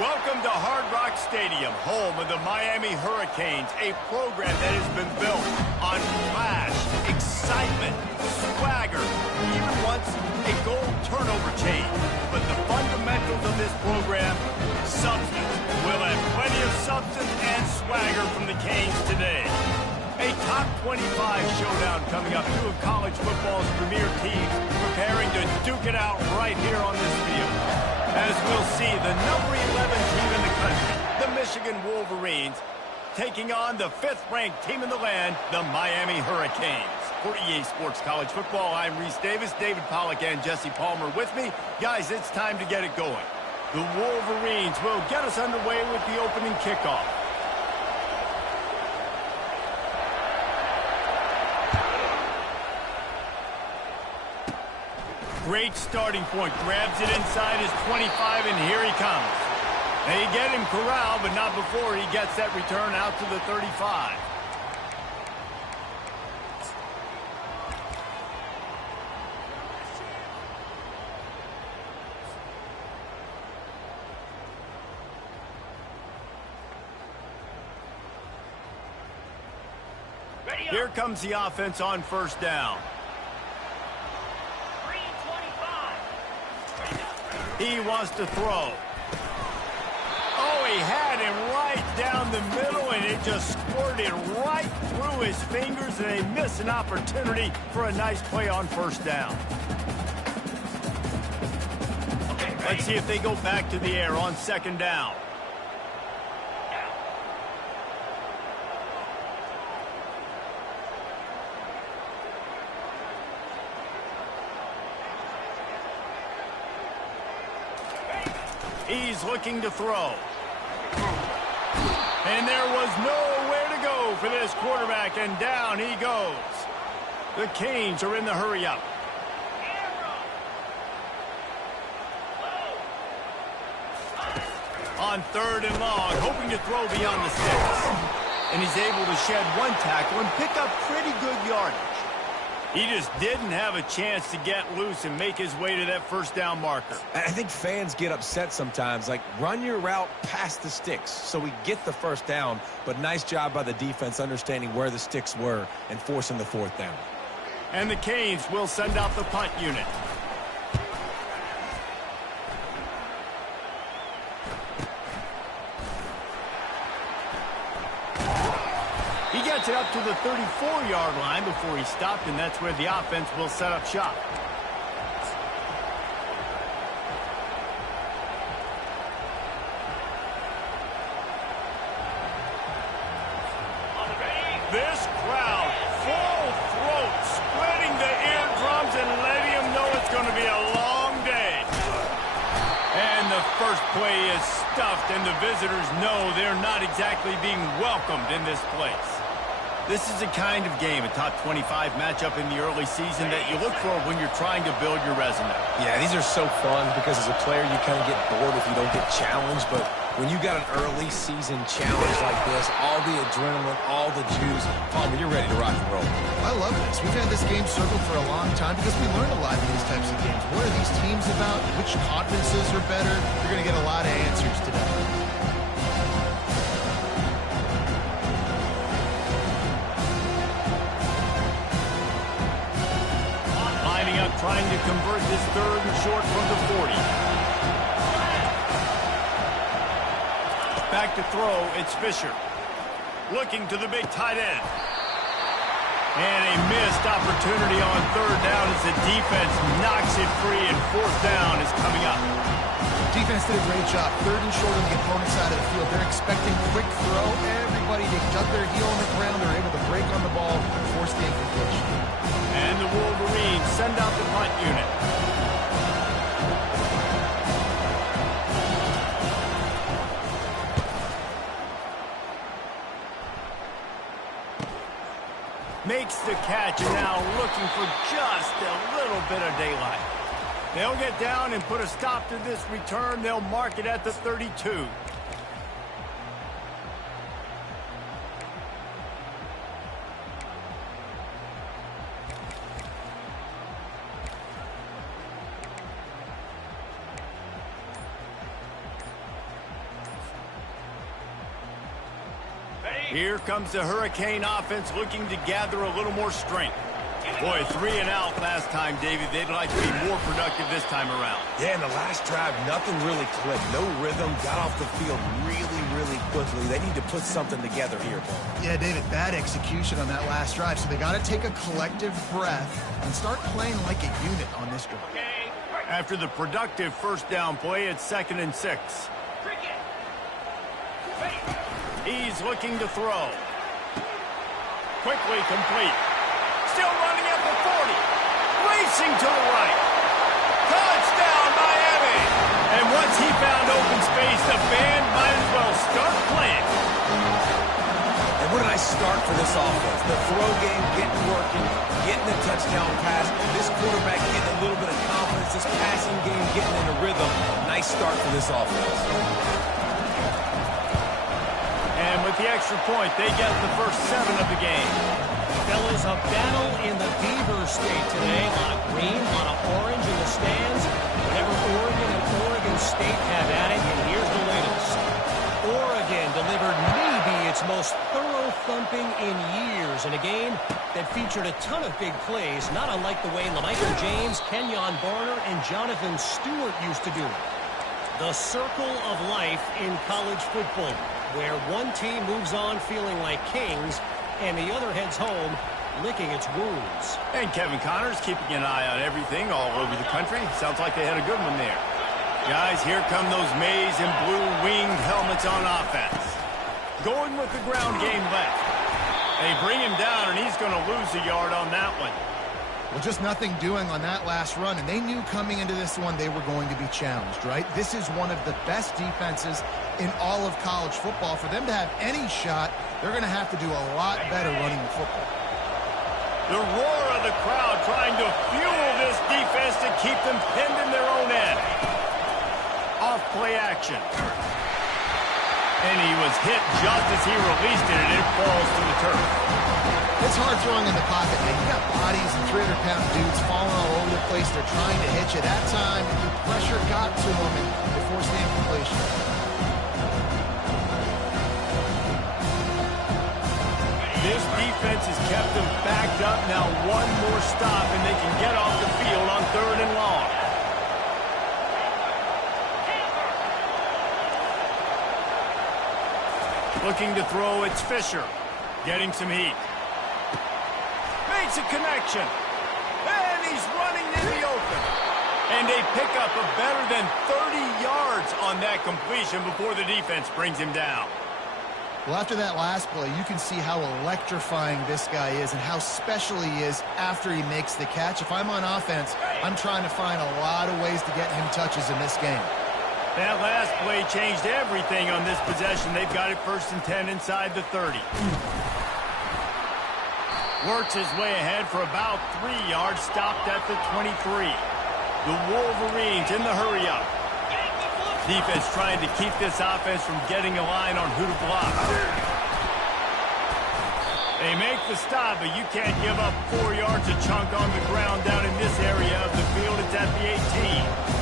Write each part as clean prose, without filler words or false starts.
Welcome to Hard Rock Stadium, home of the Miami Hurricanes, a program that has been built on flash, excitement, swagger, even once a goal turnover chain. But the fundamentals of this program, substance. We'll have plenty of substance and swagger from the Canes today. A top 25 showdown coming up. Two of college football's premier teams preparing to duke it out right here on this field. As we'll see, the number 11 team in the country, the Michigan Wolverines, taking on the 5th-ranked team in the land, the Miami Hurricanes. For EA Sports College Football, I'm Reese Davis, David Pollack, and Jesse Palmer with me. Guys, it's time to get it going. The Wolverines will get us underway with the opening kickoff. Great starting point. Grabs it inside his 25, and here he comes. They get him corralled, but not before he gets that return out to the 35. Here comes the offense on first down. He wants to throw. Oh, he had him right down the middle, and it just squirted right through his fingers, and they miss an opportunity for a nice play on first down. Let's see if they go back to the air on second down. He's looking to throw. And there was nowhere to go for this quarterback, and down he goes. The Canes are in the hurry-up. On third and long, hoping to throw beyond the sticks. And he's able to shed one tackle and pick up pretty good yardage. He just didn't have a chance to get loose and make his way to that first down marker. I think fans get upset sometimes, like run your route past the sticks so we get the first down, but nice job by the defense understanding where the sticks were and forcing the fourth down. And the Canes will send out the punt unit. He gets it up to the 34-yard line before he stopped, and that's where the offense will set up shop. This crowd, full throat, splitting the eardrums and letting him know it's going to be a long day. And the first play is stuffed, and the visitors know they're not exactly being welcomed in this place. This is the kind of game, a top 25 matchup in the early season, that you look for when you're trying to build your resume. Yeah, these are so fun because as a player you kind of get bored if you don't get challenged, but when you got an early season challenge like this, all the adrenaline, all the juice, Palmer, you're ready to rock and roll. I love this. We've had this game circled for a long time because we learn a lot in these types of games. What are these teams about? Which conferences are better? You're going to get a lot of answers today. Trying to convert this third and short from the 40. Back to throw, it's Fisher. Looking to the big tight end. And a missed opportunity on third down as the defense knocks it free, and fourth down is coming up. Defense did a great job. Third and short on the opponent's side of the field. They're expecting quick throw. Everybody, they dug their heel on the ground. They're able to break on the ball and force the incompletion. And the Wolverines send out the punt unit. Makes the catch, and now looking for just a little bit of daylight. They'll get down and put a stop to this return. They'll mark it at the 32. Here comes the Hurricane offense looking to gather a little more strength. Boy, 3 and out last time, David. They'd like to be more productive this time around. Yeah, in the last drive, nothing really clicked. No rhythm, got off the field really quickly. They need to put something together here, Paul. Yeah, David, bad execution on that last drive, so they got to take a collective breath and start playing like a unit on this drive. After the productive first down play, it's 2nd and 6. He's looking to throw. Quickly complete. Still running at the 40. Racing to the right. Touchdown, Miami! And once he found open space, the band might as well start playing. And where did I start for this offense? The throw game getting working, getting the touchdown pass. This quarterback getting a little bit of confidence. This passing game getting in a rhythm. Nice start for this offense. And with the extra point, they get the first 7 of the game. Fellas, a battle in the Beaver State today. A lot of green, a lot of orange in the stands. Whenever Oregon and Oregon State have at it, and here's the latest. Oregon delivered maybe its most thorough thumping in years in a game that featured a ton of big plays, not unlike the way LaMichael James, Kenyon Barner, and Jonathan Stewart used to do it. The circle of life in college football, where one team moves on feeling like kings, and the other heads home licking its wounds. And Kevin Connors keeping an eye on everything all over the country. Sounds like they had a good one there. Guys, here come those maize and blue winged helmets on offense. Going with the ground game left. They bring him down, and he's going to lose a yard on that one. Well, just nothing doing on that last run, and they knew coming into this one they were going to be challenged, right? This is one of the best defenses in all of college football. For them to have any shot, they're going to have to do a lot better running the football. The roar of the crowd trying to fuel this defense to keep them pinned in their own end. Off play action. And he was hit just as he released it, and it falls to the turf. It's hard throwing in the pocket, man. You got bodies and 300-pound dudes falling all over the place. They're trying to hit you. That time, the pressure got to them, and they forced the incompletion. This defense has kept them backed up. Now one more stop, and they can get off the field on 3rd and long. Looking to throw, it's Fisher. Getting some heat. Makes a connection. And he's running in the open. And they pick up a better than 30 yards on that completion before the defense brings him down. Well, after that last play, you can see how electrifying this guy is and how special he is after he makes the catch. If I'm on offense, I'm trying to find a lot of ways to get him touches in this game. That last play changed everything on this possession. They've got it 1st and 10 inside the 30. Works his way ahead for about 3 yards, stopped at the 23. The Wolverines in the hurry-up. Defense trying to keep this offense from getting a line on who to block. They make the stop, but you can't give up 4 yards a chunk on the ground down in this area of the field. It's at the 18.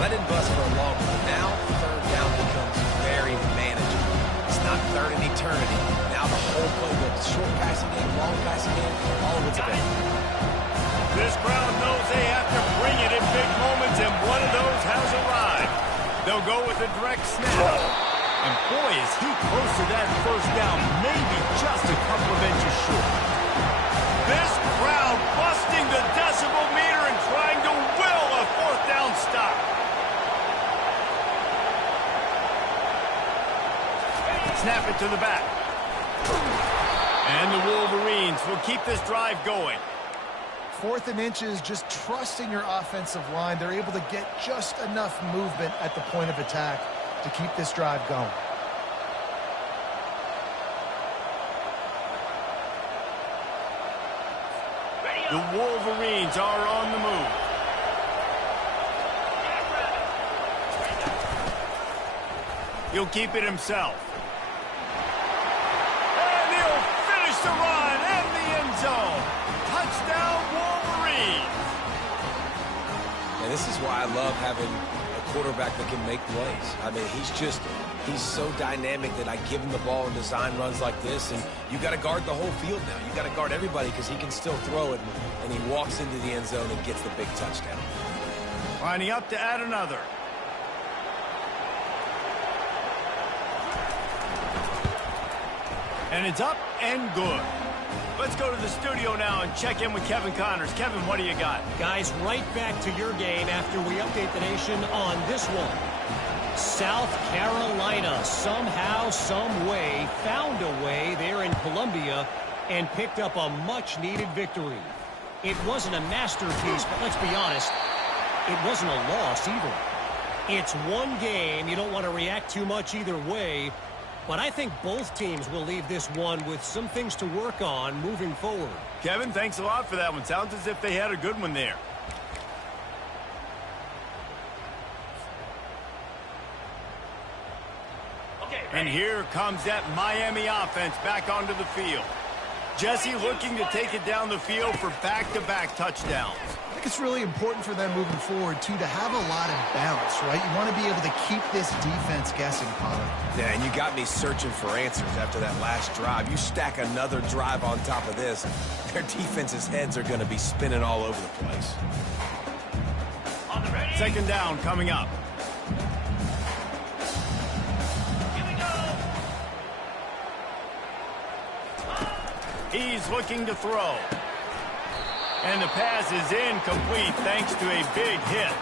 Let it bust for a long one. Now, 3rd down becomes very manageable. It's not 3rd in eternity. Now the whole playbook, short passing game, long passing game, all of it's available. This crowd knows they have to bring it in big moments, and one of those has arrived. They'll go with a direct snap. And boy, is he close to that 1st down, maybe just a couple of inches short. This crowd busting the decibel meter and trying to will a 4th down stop. Snap it to the back. And the Wolverines will keep this drive going. 4th and inches, just trusting your offensive line. They're able to get just enough movement at the point of attack to keep this drive going. The Wolverines are on the move. He'll keep it himself. And he'll finish the run in the end zone. Touchdown, Wolverines. And this is why I love having a quarterback that can make plays. I mean, he's so dynamic that I give him the ball in design runs like this, and you got to guard the whole field now. You got to guard everybody because he can still throw it, and he walks into the end zone and gets the big touchdown. Lining up to add another. And it's up and good. Let's go to the studio now and check in with Kevin Connors. Kevin, what do you got? Guys, right back to your game after we update the nation on this one. South Carolina somehow, some way, found a way there in Columbia and picked up a much-needed victory. It wasn't a masterpiece, but let's be honest, it wasn't a loss either. It's one game. You don't want to react too much either way. But I think both teams will leave this one with some things to work on moving forward. Kevin, thanks a lot for that one. Sounds as if they had a good one there. Okay, and here comes that Miami offense back onto the field. Jesse looking to take it down the field for back-to-back touchdowns. I think it's really important for them moving forward, too, to have a lot of balance, right? You want to be able to keep this defense guessing, Pollard. Yeah, and you got me searching for answers after that last drive. You stack another drive on top of this, their defense's heads are going to be spinning all over the place. On the ready. Second down coming up. Here we go. He's looking to throw. And the pass is incomplete thanks to a big hit.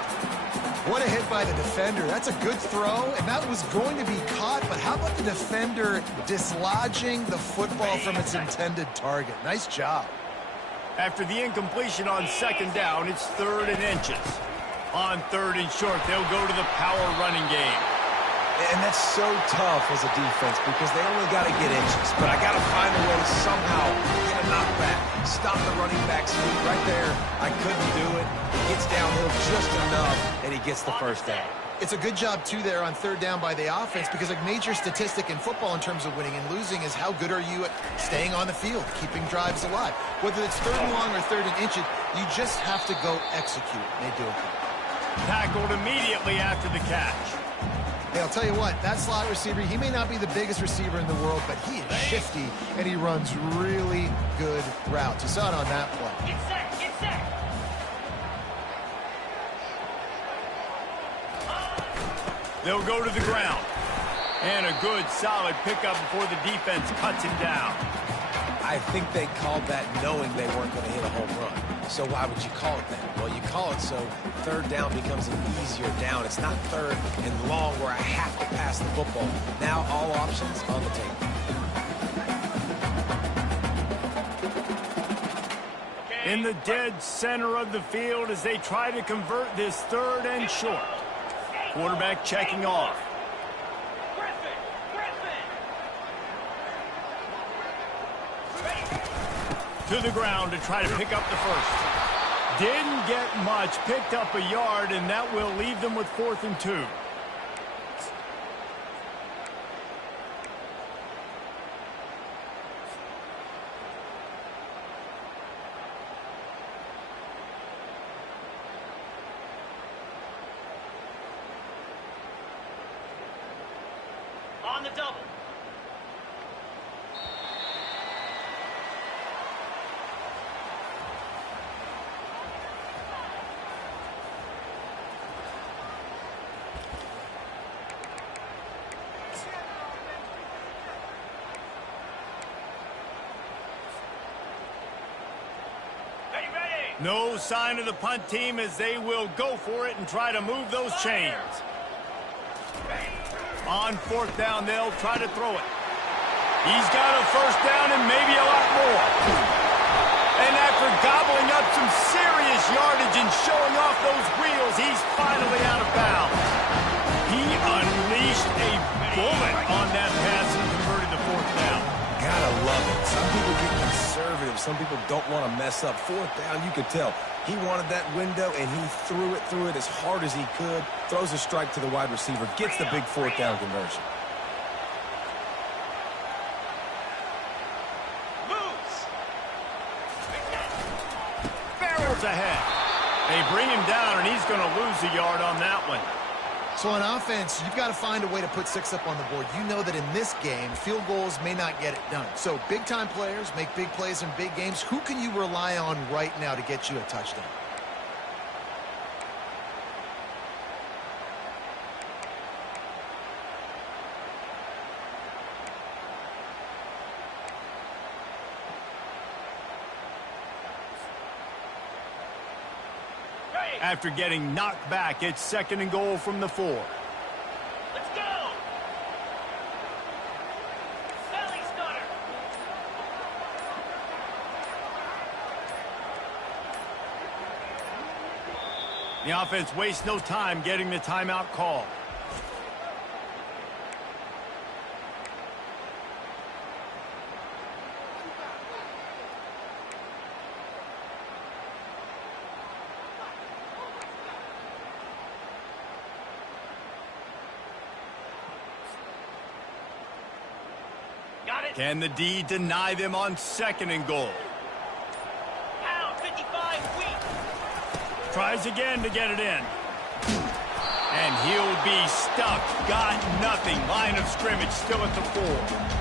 What a hit by the defender. That's a good throw, and that was going to be caught, but how about the defender dislodging the football from its intended target? Nice job. After the incompletion on second down, it's 3rd and inches. On 3rd and short, they'll go to the power running game. And that's so tough as a defense because they only got to get inches. But I got to find a way to somehow get a knockback, stop the running back sweep right there. I couldn't do it. He gets downhill just enough, and he gets the first down. It's a good job, too, there on 3rd down by the offense because a major statistic in football in terms of winning and losing is how good are you at staying on the field, keeping drives alive. Whether it's 3rd and long or 3rd and inches, you just have to go execute. They do it. Tackled immediately after the catch. Hey, I'll tell you what, that slot receiver, he may not be the biggest receiver in the world, but he is shifty, and he runs really good routes. You saw it on that play. Get set, get set. They'll go to the ground. And a good, solid pickup before the defense cuts him down. I think they called that knowing they weren't going to hit a home run. So why would you call it that? Well, you call it so 3rd down becomes an easier down. It's not 3rd and long where I have to pass the football. Now all options on the table. In the dead center of the field as they try to convert this 3rd and short. Quarterback checking off. To the ground to try to pick up the first. Didn't get much, picked up a yard, and that will leave them with 4th and 2. On the double. No sign of the punt team as they will go for it and try to move those chains. On 4th down, they'll try to throw it. He's got a first down and maybe a lot more. And after gobbling up some serious yardage and showing off those wheels, he's finally out of bounds. He unleashed a bullet on that pass and converted the 4th down. Gotta love it. Some people get conservative. Some people don't want to mess up. 4th down, you could tell. He wanted that window, and he threw it as hard as he could. Throws a strike to the wide receiver. Gets the big 4th down conversion. Moves. Barrels ahead. They bring him down, and he's going to lose a yard on that one. So on offense, you've got to find a way to put 6 up on the board. You know that in this game, field goals may not get it done. So big-time players make big plays in big games. Who can you rely on right now to get you a touchdown? After getting knocked back, it's 2nd and goal from the 4. Let's go! Sally Stunner! The offense wastes no time getting the timeout call. Can the D deny them on 2nd and goal? Pound 55 weak. Tries again to get it in. And he'll be stuck. Got nothing. Line of scrimmage still at the 4.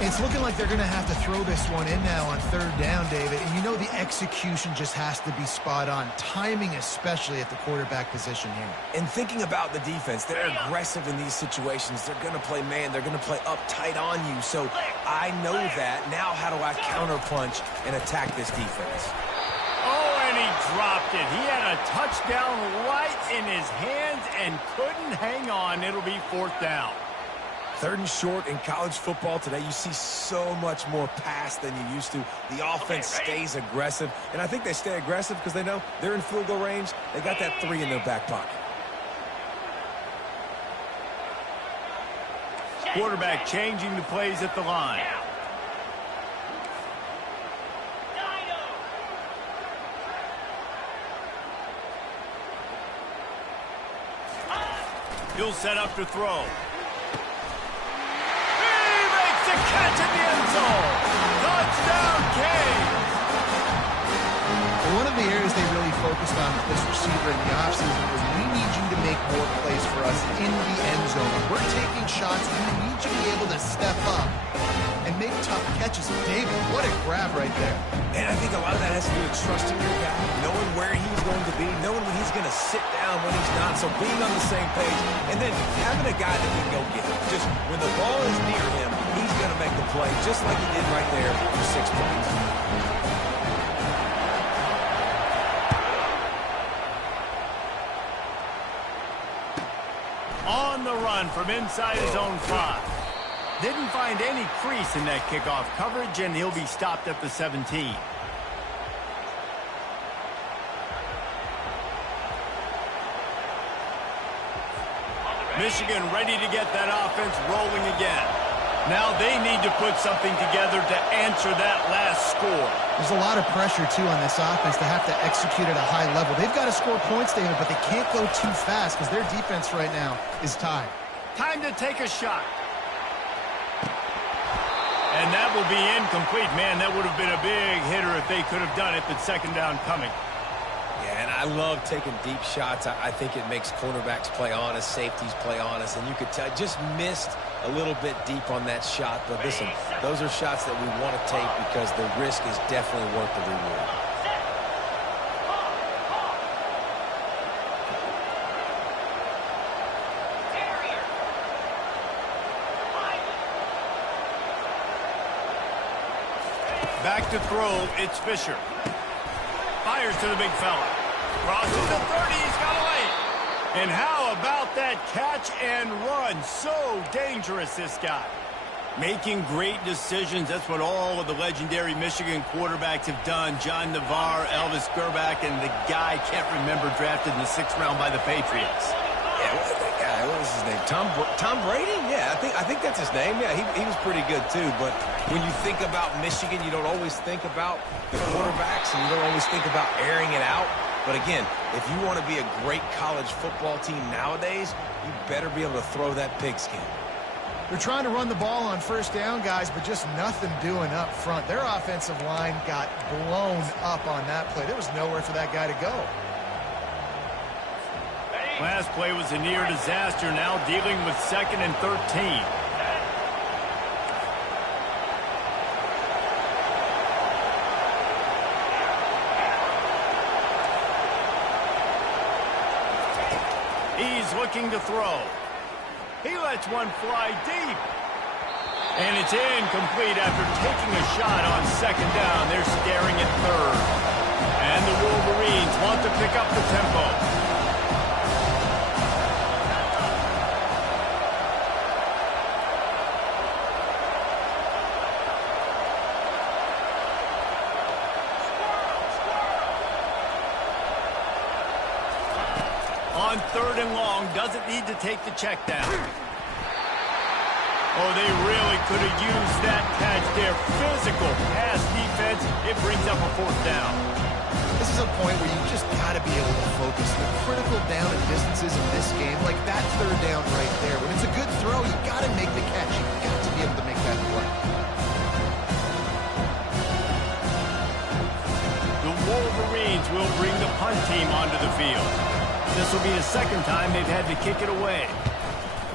It's looking like they're going to have to throw this one in now on 3rd down, David. And you know the execution just has to be spot on. Timing especially at the quarterback position here. And thinking about the defense, they're aggressive in these situations. They're going to play man. They're going to play up tight on you. So I know that. Now how do I counterpunch and attack this defense? Oh, and he dropped it. He had a touchdown right in his hands and couldn't hang on. It'll be 4th down. 3rd and short in college football today, you see so much more pass than you used to. The offense stays aggressive, and I think they stay aggressive because they know they're in field goal range. They got that 3 in their back pocket. Quarterback changing the plays at the line. He'll set up to throw. Catch in the end zone. Touchdown, Kane. Well, one of the areas they really focused on with this receiver in the offseason was we need you to make more plays for us in the end zone. When we're taking shots, we need you to be able to step up and make tough catches. David, what a grab right there. And I think a lot of that has to do with trusting your guy, knowing where he's going to be, knowing when he's going to sit down, when he's not. So being on the same page, and then having a guy that can go get it. Just when the ball is near him, he's going to make the play, just like he did right there for 6 points. On the run from inside his own 5. Didn't find any crease in that kickoff coverage, and he'll be stopped at the 17. Michigan ready to get that offense rolling again. Now they need to put something together to answer that last score. There's a lot of pressure, too, on this offense to have to execute at a high level. They've got to score points, David, but they can't go too fast because their defense right now is tied. Time to take a shot. And that will be incomplete. Man, that would have been a big hitter if they could have done it, but 2nd down coming. Yeah, and I love taking deep shots. I think it makes quarterbacks play honest, safeties play honest, and you could tell just missed a little bit deep on that shot. But listen, those are shots that we want to take because the risk is definitely worth the reward. Back to throw, it's Fisher. Fires to the big fella. Crosses the 30, he's got away. And how about that catch and run? So dangerous, this guy. Making great decisions. That's what all of the legendary Michigan quarterbacks have done. John Navarre, Elvis Gerbach, and the guy, can't remember, drafted in the 6th round by the Patriots. Yeah, that guy, what was his name? Tom Brady? Yeah, I think that's his name. Yeah, he was pretty good too. But when you think about Michigan, you don't always think about the quarterbacks, and you don't always think about airing it out. But again, if you want to be a great college football team nowadays, you better be able to throw that pigskin. They're trying to run the ball on 1st down, guys, but just nothing doing up front. Their offensive line got blown up on that play. There was nowhere for that guy to go. Last play was a near disaster, now dealing with 2nd and 13. He's looking to throw. He lets one fly deep. And it's incomplete after taking a shot on 2nd down. They're staring at 3rd. And the Wolverines want to pick up the tempo. On 3rd and long, doesn't need to take the check down. Oh, they really could have used that catch there. Physical pass defense. It brings up a 4th down. This is a point where you just got to be able to focus. The critical down and distances in this game, like that 3rd down right there. When it's a good throw, you got to make the catch. You got to be able to make that play. The Wolverines will bring the punt team onto the field. This will be the 2nd time they've had to kick it away.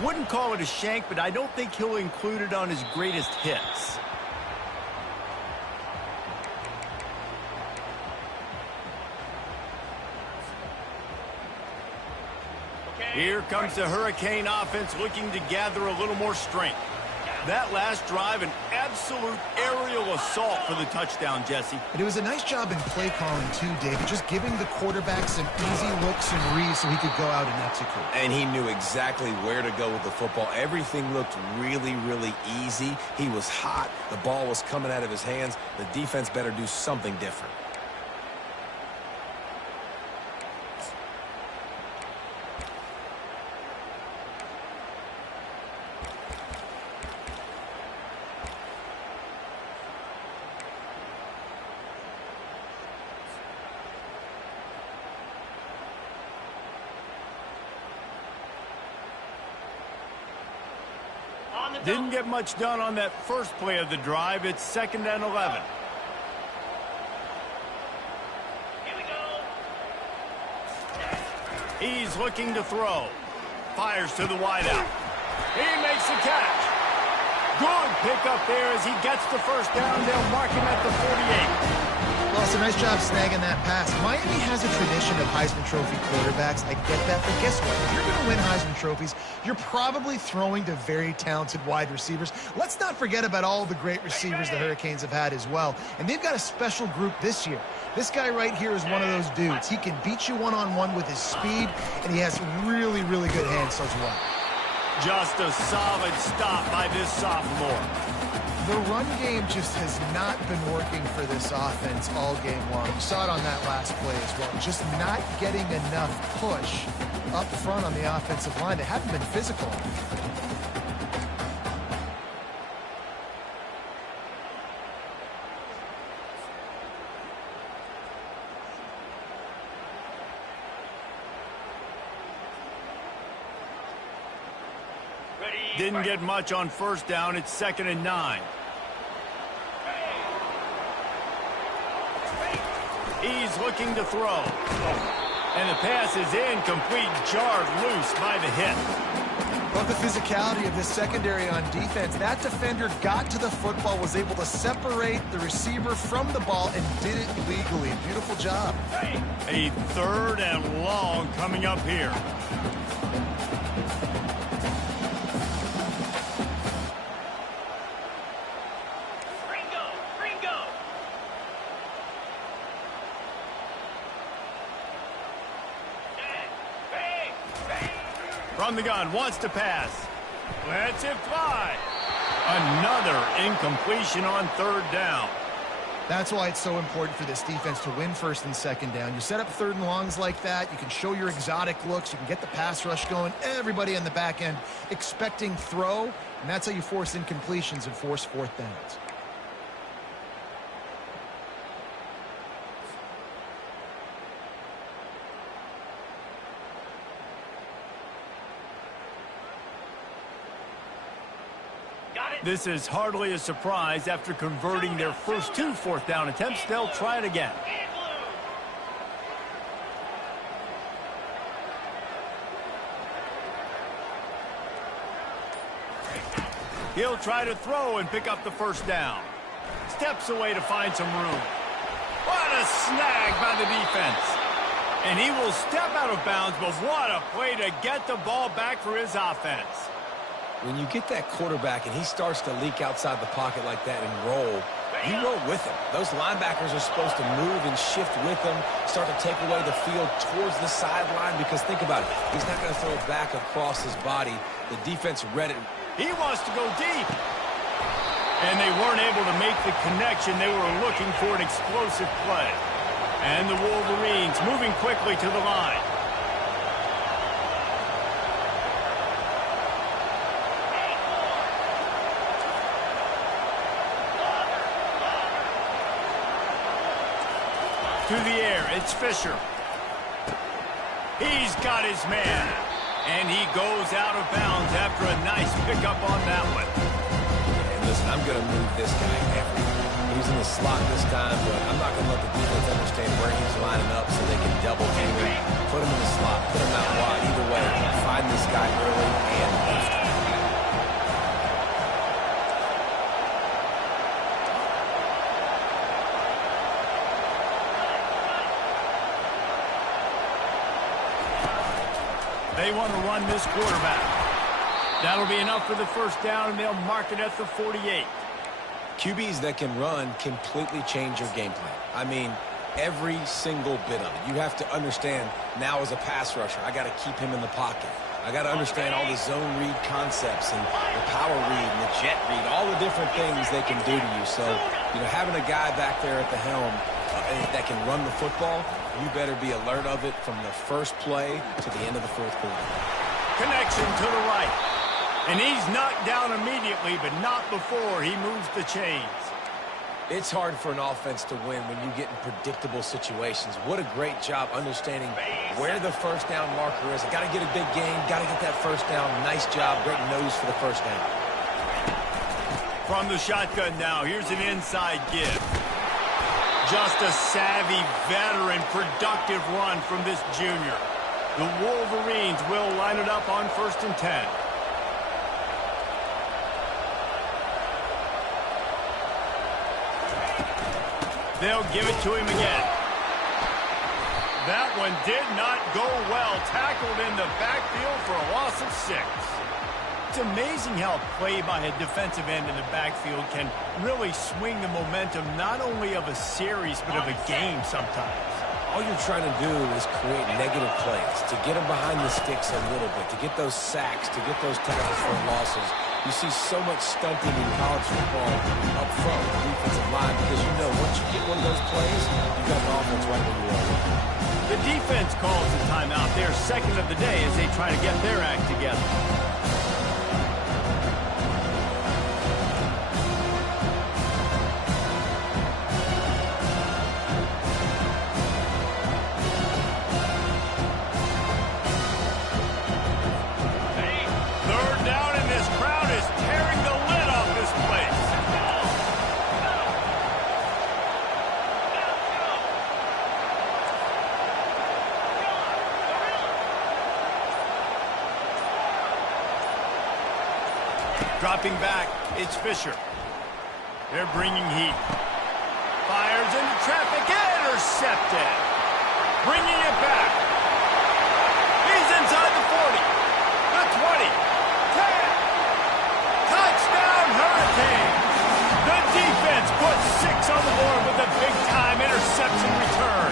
Wouldn't call it a shank, but I don't think he'll include it on his greatest hits. Here comes the Hurricane offense looking to gather a little more strength. That last drive, an absolute aerial assault for the touchdown, Jesse. And it was a nice job in play calling too, David, just giving the quarterback some easy looks and reads so he could go out and execute. And he knew exactly where to go with the football. Everything looked really, really easy. He was hot. The ball was coming out of his hands. The defense better do something different. Didn't get much done on that first play of the drive. It's 2nd and 11. Here we go. He's looking to throw. Fires to the wideout. He makes the catch. Good pickup there as he gets the 1st down. They'll mark him at the 48. Well, it's a nice job snagging that pass. Miami has a tradition of Heisman Trophy quarterbacks. I get that, but guess what? If you're going to win Heisman Trophies, you're probably throwing to very talented wide receivers. Let's not forget about all the great receivers the Hurricanes have had as well. And they've got a special group this year. This guy right here is one of those dudes. He can beat you one-on-one with his speed, and he has really, really good hands as well. Just a solid stop by this sophomore. The run game just has not been working for this offense all game long. You saw it on that last play as well. Just not getting enough push up front on the offensive line. They haven't been physical. Didn't get much on 1st down. It's 2nd and 9. He's looking to throw. And the pass is incomplete, jarred loose by the hit. Love the physicality of this secondary on defense. That defender got to the football, was able to separate the receiver from the ball, and did it legally. Beautiful job. A 3rd and long coming up here. From the gun, wants to pass. Lets it fly. Another incompletion on 3rd down. That's why it's so important for this defense to win 1st and 2nd down. You set up 3rd and longs like that. You can show your exotic looks. You can get the pass rush going. Everybody on the back end expecting throw, and that's how you force incompletions and force 4th downs. This is hardly a surprise. After converting their first 2 4th down attempts, they'll try it again. He'll try to throw and pick up the first down. Steps away to find some room. What a snag by the defense. And he will step out of bounds, but what a play to get the ball back for his offense. When you get that quarterback and he starts to leak outside the pocket like that and roll, you roll with him. Those linebackers are supposed to move and shift with him, start to take away the field towards the sideline, because think about it. He's not going to throw it back across his body. The defense read it. He wants to go deep. And they weren't able to make the connection. They were looking for an explosive play. And the Wolverines moving quickly to the line. To the air, it's Fisher. He's got his man. And he goes out of bounds after a nice pickup on that one. And listen, I'm going to move this guy everywhere. He's in the slot this time, but I'm not going to let the defense understand where he's lining up so they can double team him. Put him in the slot, put him out wide. Either way, find this guy early and often. They want to run this quarterback. That'll be enough for the first down, and they'll mark it at the 48. QBs that can run completely change your game plan. I mean, every single bit of it. You have to understand now as a pass rusher, I got to keep him in the pocket. I got to understand all the zone read concepts and the power read and the jet read, all the different things they can do to you. So, having a guy back there at the helm that can run the football, you better be alert of it from the first play to the end of the fourth quarter. Connection to the right. And he's knocked down immediately, but not before he moves the chains. It's hard for an offense to win when you get in predictable situations. What a great job understanding where the first down marker is. I got to get a big gain, got to get that first down. Nice job, great nose for the first down. From the shotgun now, here's an inside give. Just a savvy, veteran, productive run from this junior. The Wolverines will line it up on 1st and 10. They'll give it to him again. That one did not go well. Tackled in the backfield for a loss of 6. It's amazing how a play by a defensive end in the backfield can really swing the momentum not only of a series but of a game sometimes. All you're trying to do is create negative plays, to get them behind the sticks a little bit, to get those sacks, to get those tackles for losses. You see so much stunting in college football up front with the defensive line because once you get one of those plays, you've got the offense right where you are. The defense calls the timeout. They're second of the day as they try to get their act together. Dropping back, it's Fisher. They're bringing heat. Fires into traffic, intercepted. Bringing it back. He's inside the 40, the 20, 10. Touchdown, Hurricanes. The defense puts 6 on the board with a big-time interception return.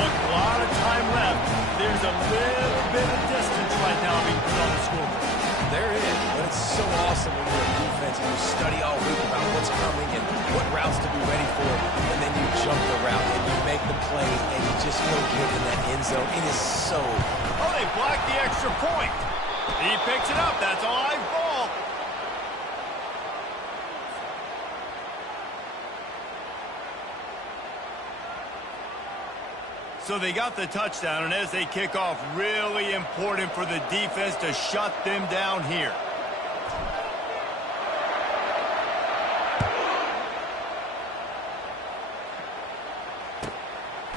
Look, a lot of time left. There's a little bit of distance right now being put on the scoreboard. There is, but it's so awesome when you're a defense and you study all week about what's coming and what routes to be ready for, and then you jump the route and you make the play and you just go get in that end zone. It is so... Oh, they blocked the extra point. He picks it up. That's a live ball. So they got the touchdown, and as they kick off, really important for the defense to shut them down here.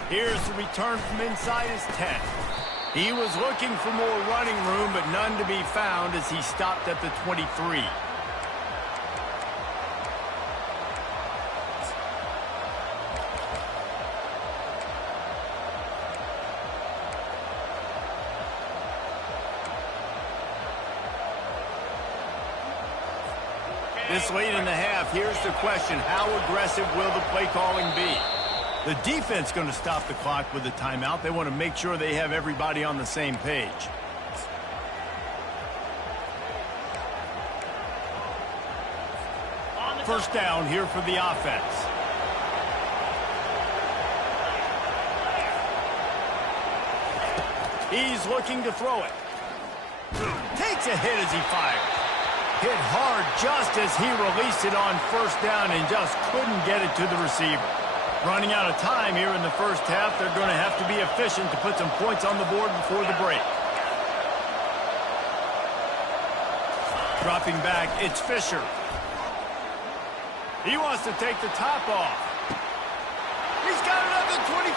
Here's the return from inside his 10. He was looking for more running room, but none to be found as he stopped at the 23. This late in the half, here's the question: how aggressive will the play calling be? The defense going to stop the clock with a timeout. They want to make sure they have everybody on the same page. First down here for the offense. He's looking to throw it. Takes a hit as he fires. Hit hard just as he released it on first down and just couldn't get it to the receiver. Running out of time here in the first half, they're going to have to be efficient to put some points on the board before the break. Dropping back, it's Fisher. He wants to take the top off. He's got it at the 25.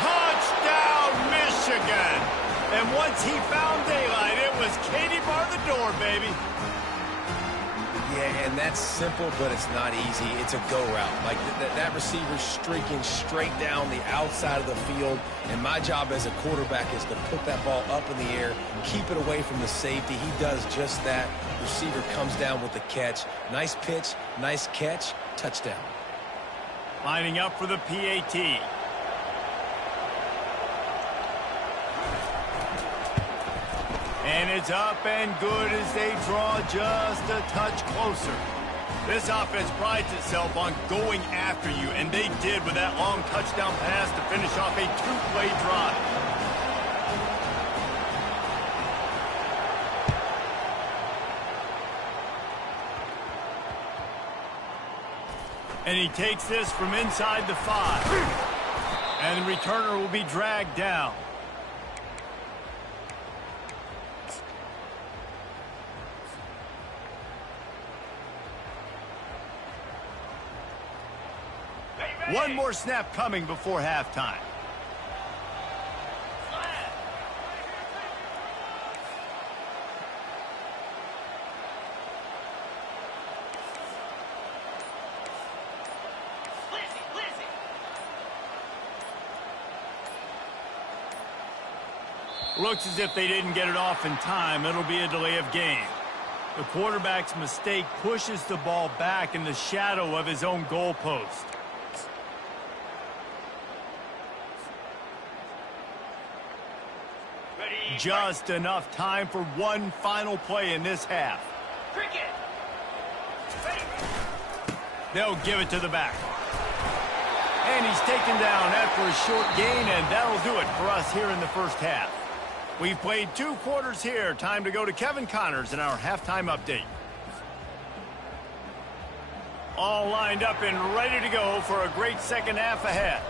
Touchdown, Michigan. And once he found daylight, it was Katie bar the door, baby. Yeah, and that's simple, but it's not easy. It's a go route. Like that receiver's streaking straight down the outside of the field, and my job as a quarterback is to put that ball up in the air, keep it away from the safety. He does just that. Receiver comes down with the catch. Nice pitch, nice catch, touchdown. Lining up for the PAT. And it's up and good as they draw just a touch closer. This offense prides itself on going after you, and they did with that long touchdown pass to finish off a two-play drive. And he takes this from inside the 5. And the returner will be dragged down. One more snap coming before halftime. Looks as if they didn't get it off in time. It'll be a delay of game. The quarterback's mistake pushes the ball back in the shadow of his own goalpost. Just enough time for one final play in this half. They'll give it to the back. And he's taken down after a short gain, and that'll do it for us here in the first half. We've played 2 quarters here. Time to go to Kevin Connors in our halftime update. All lined up and ready to go for a great second half ahead.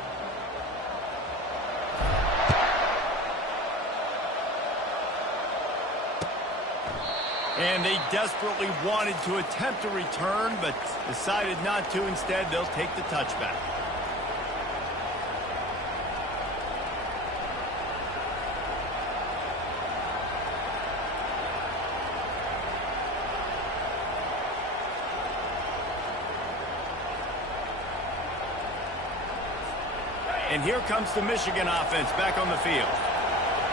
And they desperately wanted to attempt a return, but decided not to. Instead, they'll take the touchback. And here comes the Michigan offense back on the field.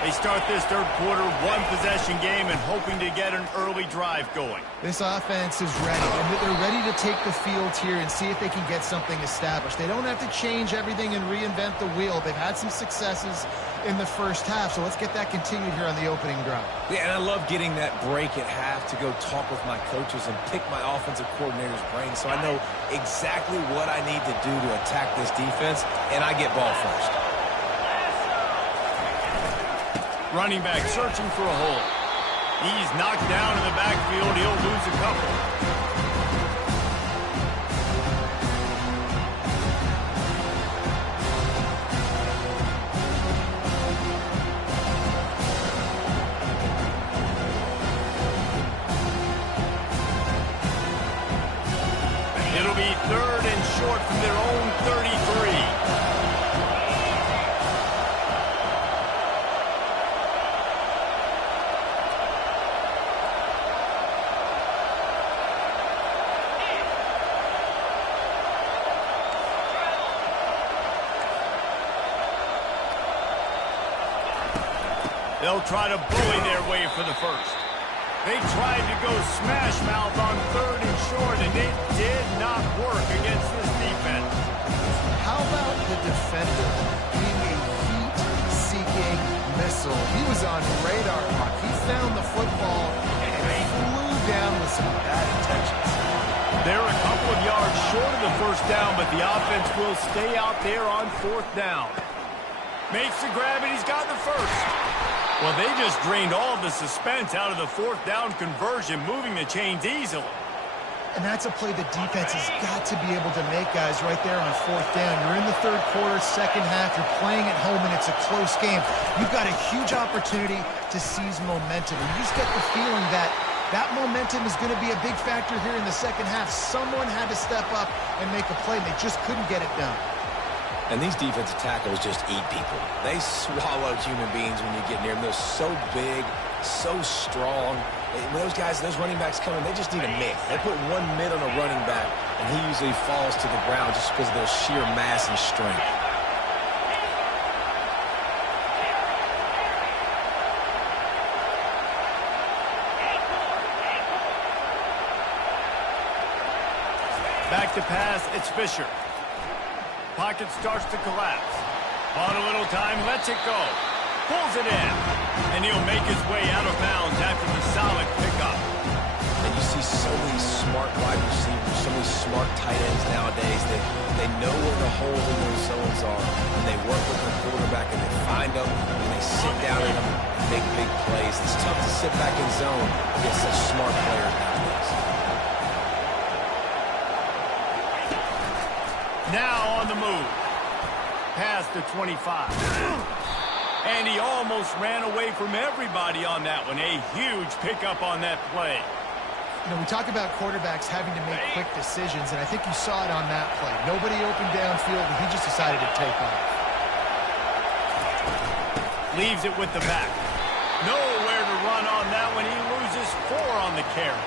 They start this third quarter, one-possession game, and hoping to get an early drive going. This offense is ready, and they're ready to take the field here and see if they can get something established. They don't have to change everything and reinvent the wheel. They've had some successes in the first half, so let's get that continued here on the opening drive. Yeah, and I love getting that break at half to go talk with my coaches and pick my offensive coordinator's brain so I know exactly what I need to do to attack this defense, and I get ball first. Running back searching for a hole. He's knocked down in the backfield. He'll lose a couple. It'll be 3rd and short from their own 33. They'll try to bully their way for the first. They tried to go smash mouth on 3rd and short, and it did not work against this defense. How about the defender being a heat-seeking missile? He was on radar lock. He found the football and flew down with some bad intentions. They're a couple of yards short of the first down, but the offense will stay out there on 4th down. Makes the grab, and he's got the first. Well, they just drained all of the suspense out of the 4th down conversion, moving the chains easily. And that's a play the defense has got to be able to make, guys, right there on 4th down. You're in the 3rd quarter, 2nd half. You're playing at home, and it's a close game. You've got a huge opportunity to seize momentum. And you just get the feeling that that momentum is going to be a big factor here in the 2nd half. Someone had to step up and make a play, and they just couldn't get it done. And these defensive tackles just eat people. They swallow human beings when you get near them. They're so big, so strong. When those guys, those running backs come in, they just need a mitt. They put one mitt on a running back, and he usually falls to the ground just because of their sheer mass and strength. Back to pass, it's Fisher. Pocket starts to collapse. On a little time, lets it go. Pulls it in. And he'll make his way out of bounds after the solid pickup. And you see so many smart wide receivers, so many smart tight ends nowadays. They know where the holes in those zones are. And they work with the quarterback, and they find them, and they sit down in them and make big plays. It's tough to sit back in zone against such smart players nowadays. Now on the move. Past the 25. And he almost ran away from everybody on that one. A huge pickup on that play. You know, we talk about quarterbacks having to make quick decisions, and I think you saw it on that play. Nobody opened downfield, and he just decided to take off. Leaves it with the back. Nowhere to run on that one. He loses 4 on the carry.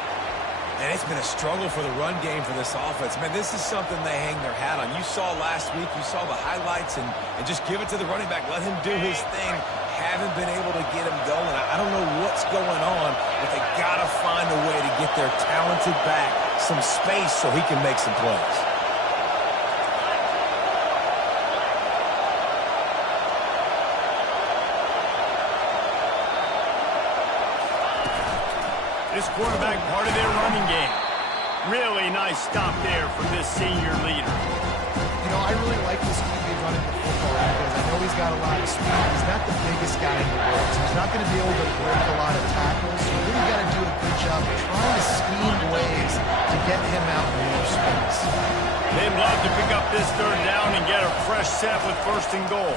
And it's been a struggle for the run game for this offense. Man, this is something they hang their hat on. You saw last week, you saw the highlights, and just give it to the running back. Let him do his thing. Haven't been able to get him going. I don't know what's going on, but they got to find a way to get their talented back some space so he can make some plays. This quarterback part of their running game. Really nice stop there from this senior leader. You know, I really like this QB running the football because I know he's got a lot of speed. He's not the biggest guy in the world, so he's not going to be able to break a lot of tackles. So you really got to do a good job trying to scheme ways to get him out in more space. They'd love to pick up this 3rd down and get a fresh set with 1st and goal.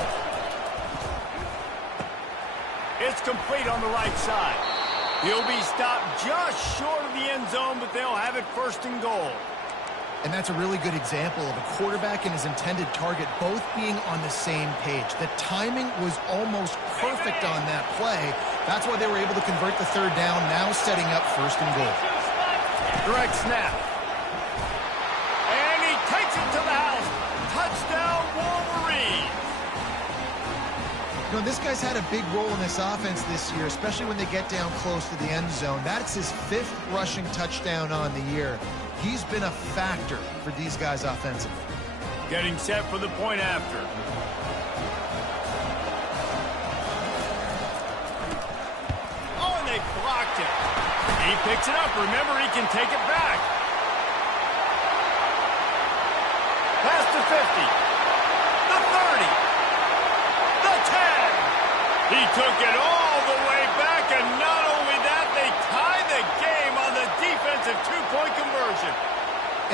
It's complete on the right side. He'll be stopped just short of the end zone, but they'll have it 1st and goal. And that's a really good example of a quarterback and his intended target both being on the same page. The timing was almost perfect on that play. That's why they were able to convert the 3rd down, now setting up 1st and goal. Direct snap. And he takes it to the house. Touchdown, Wolverine. You know, this guy's had a big role in this offense this year, especially when they get down close to the end zone. That's his 5th rushing touchdown on the year. He's been a factor for these guys offensively. Getting set for the point after. Oh, and they blocked it. He picks it up. Remember, he can take it back. Past the 50. The 30. The 10. He took it all the way back, and not only that, they tie the game on the defensive 2-point conversion.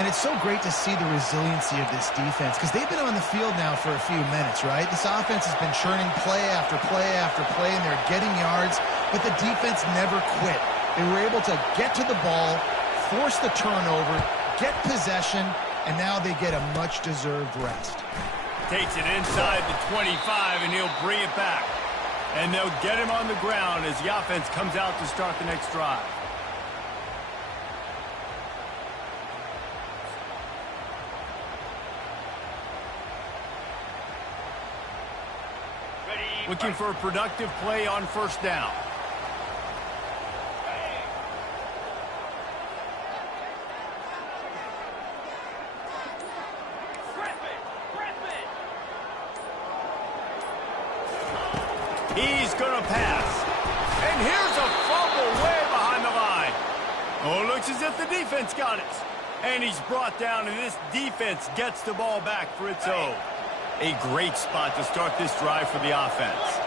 And it's so great to see the resiliency of this defense because they've been on the field now for a few minutes, right? This offense has been churning play after play after play, and they're getting yards, but the defense never quit. They were able to get to the ball, force the turnover, get possession, and now they get a much-deserved rest. Takes it inside the 25, and he'll bring it back. And they'll get him on the ground as the offense comes out to start the next drive. Ready, Looking for a productive play on first down. He's going to pass. And here's a fumble way behind the line. Oh, looks as if the defense got it. And he's brought down, and this defense gets the ball back for its own. A great spot to start this drive for the offense.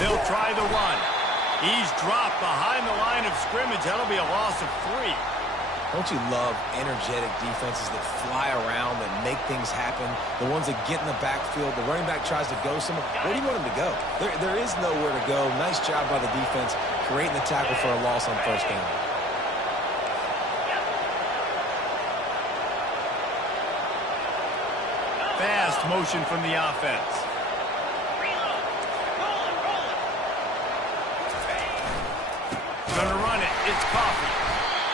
They'll try the run. He's dropped behind the line of scrimmage. That'll be a loss of 3. Don't you love energetic defenses that fly around, that make things happen? The ones that get in the backfield, the running back tries to go somewhere. Where do you want him to go? There is nowhere to go. Nice job by the defense creating the tackle for a loss on first down. Fast motion from the offense. Gonna run it. It's Coffee.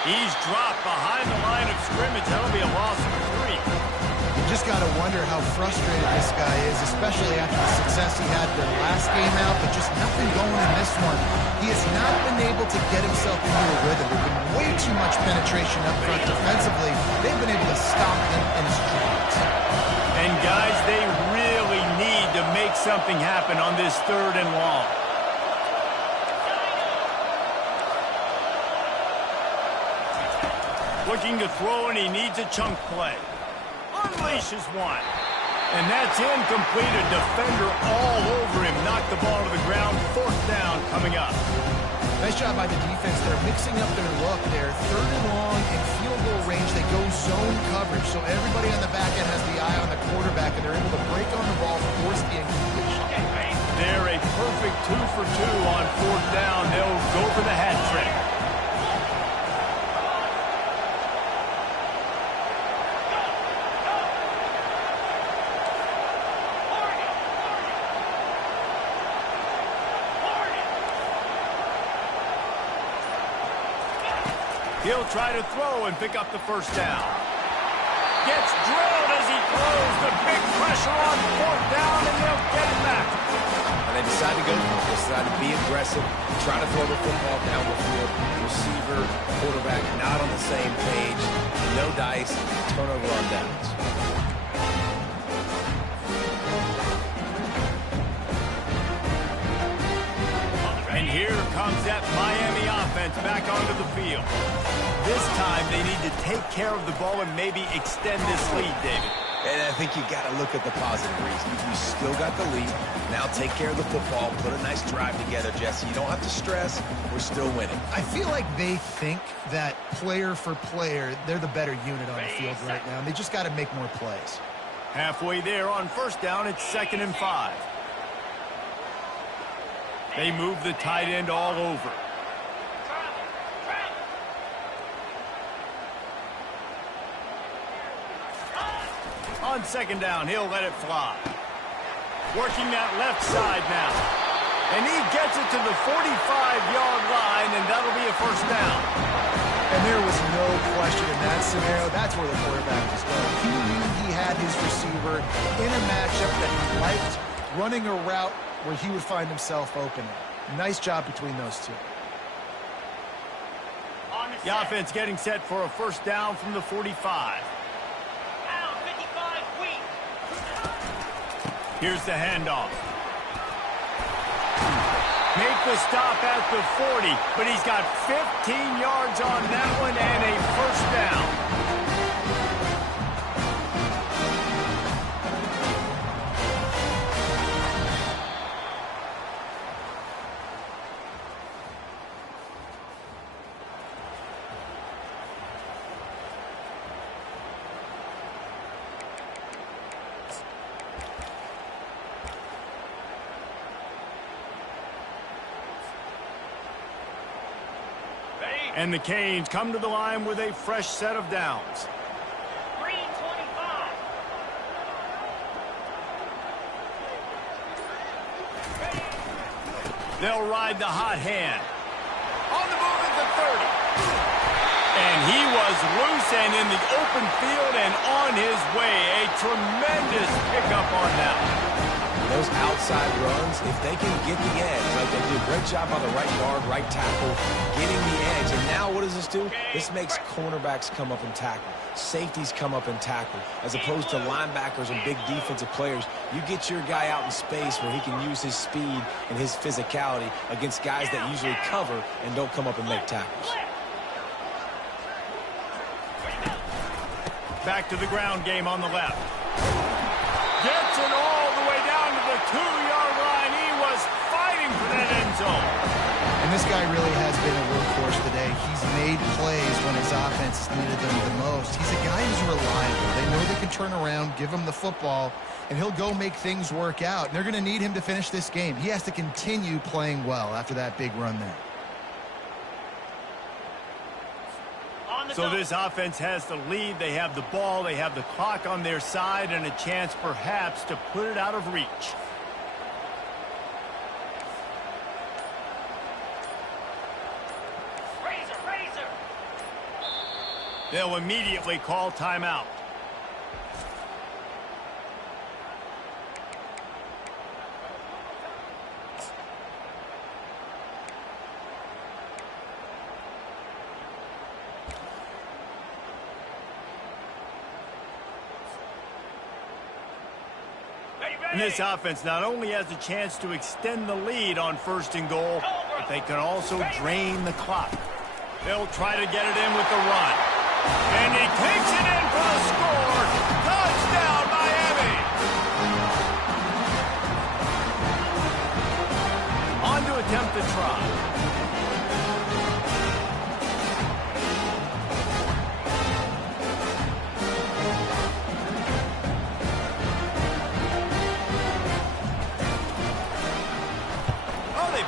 He's dropped behind the line of scrimmage. That'll be a loss of 3. You just got to wonder how frustrated this guy is, especially after the success he had the last game out, but just nothing going in this one. He has not been able to get himself into a rhythm. There's been way too much penetration up front defensively. They've been able to stop him in his tracks. And guys, they really need to make something happen on this 3rd and long. Looking to throw, and he needs a chunk play. Unleashes one. And that's incomplete. A defender all over him. Knocked the ball to the ground. 4th down coming up. Nice job by the defense. They're mixing up their look there. 3rd and long in field goal range. They go zone coverage. So everybody on the back end has the eye on the quarterback, and they're able to break on the ball, force the incompletion. They're a perfect 2 for 2 on 4th down. They'll go for the hat trick. He'll try to throw and pick up the first down. Gets drilled as he throws. The big pressure on 4th down, and they'll get it back. And they decide to go for it. They decide to be aggressive, try to throw the football down the field. Receiver, quarterback, not on the same page. No dice, turnover on downs. And here comes that Miami offense back onto the field. This time they need to take care of the ball and maybe extend this lead, David. And I think you got to look at the positive reason. You still got the lead. Now take care of the football. Put a nice drive together, Jesse. You don't have to stress. We're still winning. I feel like they think that player for player, they're the better unit on the field right now. And they just got to make more plays. Halfway there on first down, it's 2nd and 5. They move the tight end all over. On 2nd down, he'll let it fly. Working that left side now. And he gets it to the 45-yard line, and that'll be a first down. And there was no question in that scenario. That's where the quarterback was going. He knew he had his receiver in a matchup that he liked, running a route where he would find himself open. Nice job between those two. The offense getting set for a first down from the 45. Here's the handoff. Make the stop at the 40, but he's got 15 yards on that one and a first down. And the Canes come to the line with a fresh set of downs. Green 25. They'll ride the hot hand. On the move at the 30. And he was loose and in the open field and on his way. A tremendous pickup on that one. Those outside runs, if they can get the edge, like they do a great job on the right guard, right tackle, getting the edge. And now what does this do? This makes cornerbacks come up and tackle. Safeties come up and tackle. As opposed to linebackers and big defensive players, you get your guy out in space where he can use his speed and his physicality against guys that usually cover and don't come up and make tackles. Back to the ground game on the left. Gets it all the way down to the 2-yard line. He was fighting for that end zone. And this guy really has been a workhorse today. He's made plays when his offense needed them the most. He's a guy who's reliable. They know they can turn around, give him the football, and he'll go make things work out. And they're going to need him to finish this game. He has to continue playing well after that big run there. So this offense has the lead. They have the ball. They have the clock on their side and a chance perhaps to put it out of reach. Razor. They'll immediately call timeout. And this offense not only has a chance to extend the lead on 1st and goal, but they can also drain the clock. They'll try to get it in with the run. And he takes it in for the score. Touchdown, Miami! On to attempt the try.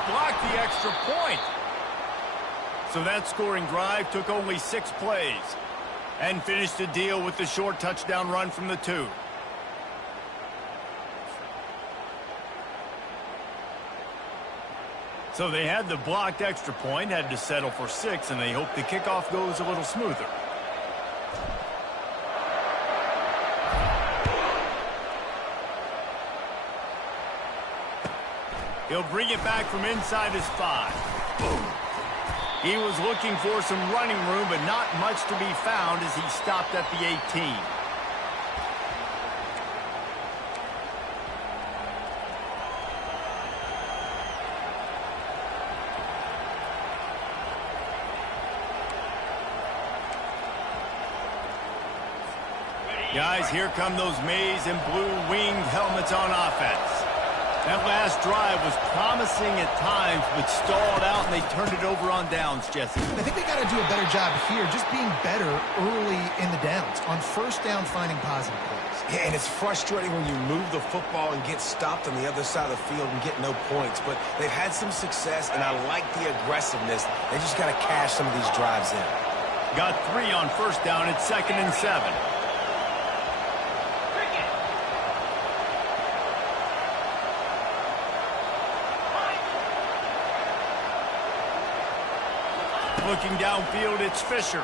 Blocked the extra point. So that scoring drive took only 6 plays and finished the deal with the short touchdown run from the 2. So they had the blocked extra point, had to settle for 6, and they hope the kickoff goes a little smoother. He'll bring it back from inside his 5. He was looking for some running room, but not much to be found as he stopped at the 18. Guys, here come those maize and blue winged helmets on offense. That last drive was promising at times, but stalled out, and they turned it over on downs, Jesse. I think they got to do a better job here, just being better early in the downs. On 1st down, finding positive plays. Yeah, and it's frustrating when you move the football and get stopped on the other side of the field and get no points. But they've had some success, and I like the aggressiveness. They just got to cash some of these drives in. Got 3 on 1st down at 2nd and 7. Looking downfield, it's Fisher.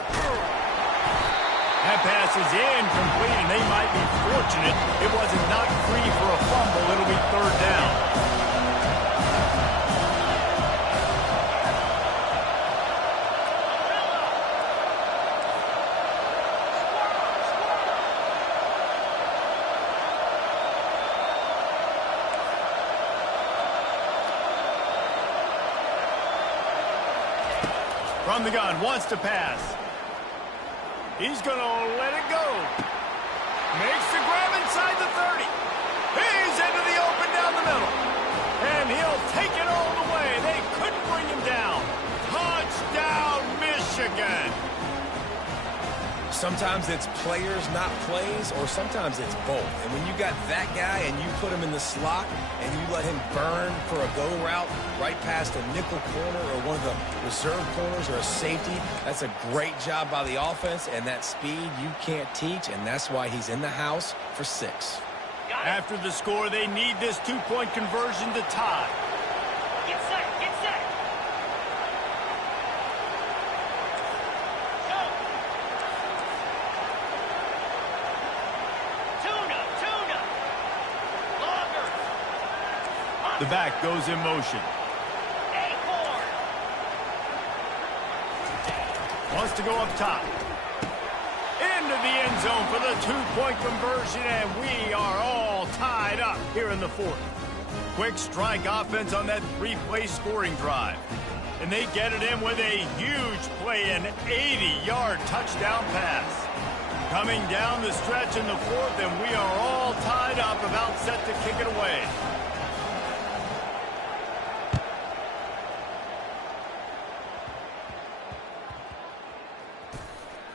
That pass is incomplete, and they might be fortunate it wasn't knocked free for a fumble. It'll be 3rd down. From the gun, wants to pass. He's going to let it go. Makes the grab inside the 30. He's into the open down the middle. And he'll take it all the way. They couldn't bring him down. Touchdown, Michigan. Sometimes it's players, not plays, or sometimes it's both. And when you got that guy and you put him in the slot and you let him burn for a go route right past a nickel corner or one of the reserve corners or a safety, that's a great job by the offense, and that speed you can't teach, and that's why he's in the house for 6. After the score, they need this 2-point conversion to tie. Get set. Go. The back goes in motion. Acorn. Wants to go up top. Into the end zone for the two-point conversion, and we are all tied up here in the fourth. Quick strike offense on that three-play scoring drive. And they get it in with a huge play, an 80-yard touchdown pass. Coming down the stretch in the fourth, and we are all tied up, about set to kick it away.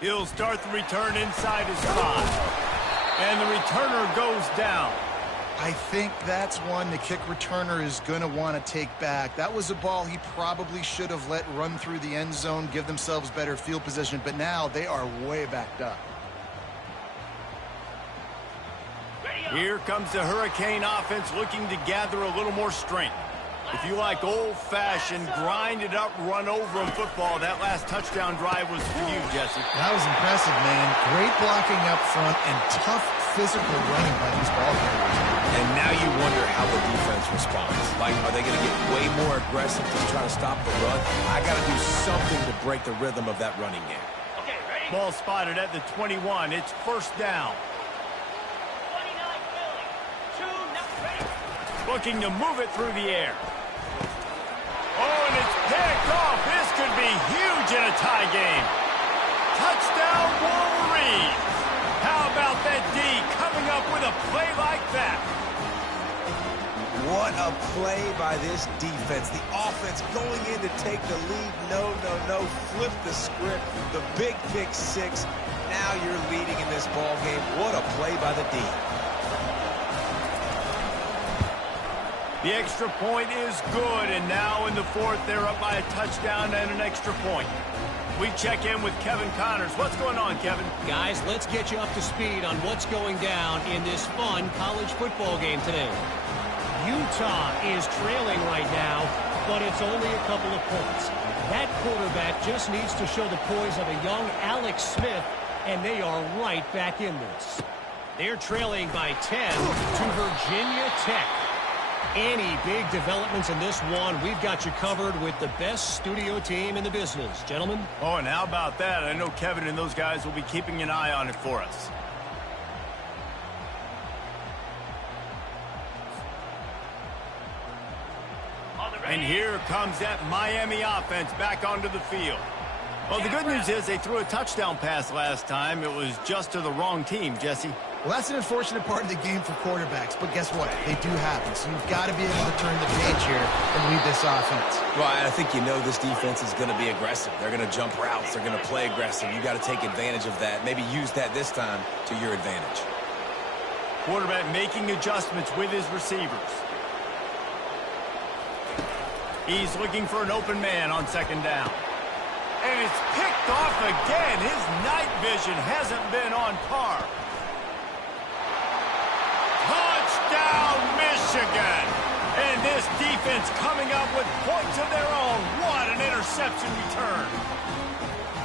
He'll start the return inside his spot. And the returner goes down. I think that's one the kick returner is going to want to take back. That was a ball he probably should have let run through the end zone, give themselves better field position, but now they are way backed up. Here comes the Hurricane offense looking to gather a little more strength. If you like old-fashioned, grind-it-up, run-over-'em football, that last touchdown drive was for you, Jesse. That was impressive, man. Great blocking up front and tough physical running by these ball carriers. And now you wonder how the defense responds. Like, are they going to get way more aggressive to try to stop the run? I got to do something to break the rhythm of that running game. Okay, ready? Ball spotted at the 21. It's first down. 29 Philly. 2 now ready. Looking to move it through the air. Oh, and it's picked off. This could be huge in a tie game. Touchdown, Wolverines. How about that D coming up with a play like that? What a play by this defense. The offense going in to take the lead. No. Flip the script. The big pick six. Now you're leading in this ball game. What a play by the D. The extra point is good, and now in the fourth, they're up by a touchdown and an extra point. We check in with Kevin Connors. What's going on, Kevin? Guys, let's get you up to speed on what's going down in this fun college football game today. Utah is trailing right now, but it's only a couple of points. That quarterback just needs to show the poise of a young Alex Smith, and they are right back in this. They're trailing by 10 to Virginia Tech. Any big developments in this one, we've got you covered with the best studio team in the business. Gentlemen? Oh, and how about that? I know Kevin and those guys will be keeping an eye on it for us. And here comes that Miami offense back onto the field. Well, the good news is they threw a touchdown pass last time. It was just to the wrong team, Jesse. Well, that's an unfortunate part of the game for quarterbacks, but guess what? They do happen, so you've got to be able to turn the page here and lead this offense. Well, I think you know this defense is going to be aggressive. They're going to jump routes. They're going to play aggressive. You got to take advantage of that. Maybe use that this time to your advantage. Quarterback making adjustments with his receivers. He's looking for an open man on second down. And it's picked off again. His night vision hasn't been on par. Touchdown, Michigan! And this defense coming up with points of their own. What an interception return.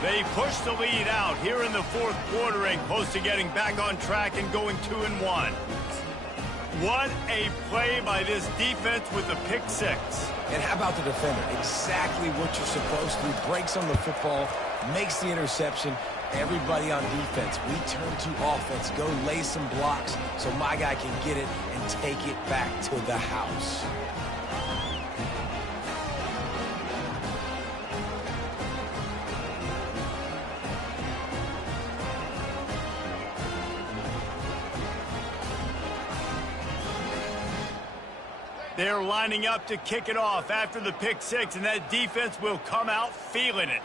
They push the lead out here in the fourth quarter and close to getting back on track and going 2-1. What a play by this defense with the pick six. And how about the defender? Exactly what you're supposed to. Breaks on the football, makes the interception. Everybody on defense, we turn to offense. Go lay some blocks so my guy can get it and take it back to the house. They're lining up to kick it off after the pick six, and that defense will come out feeling it.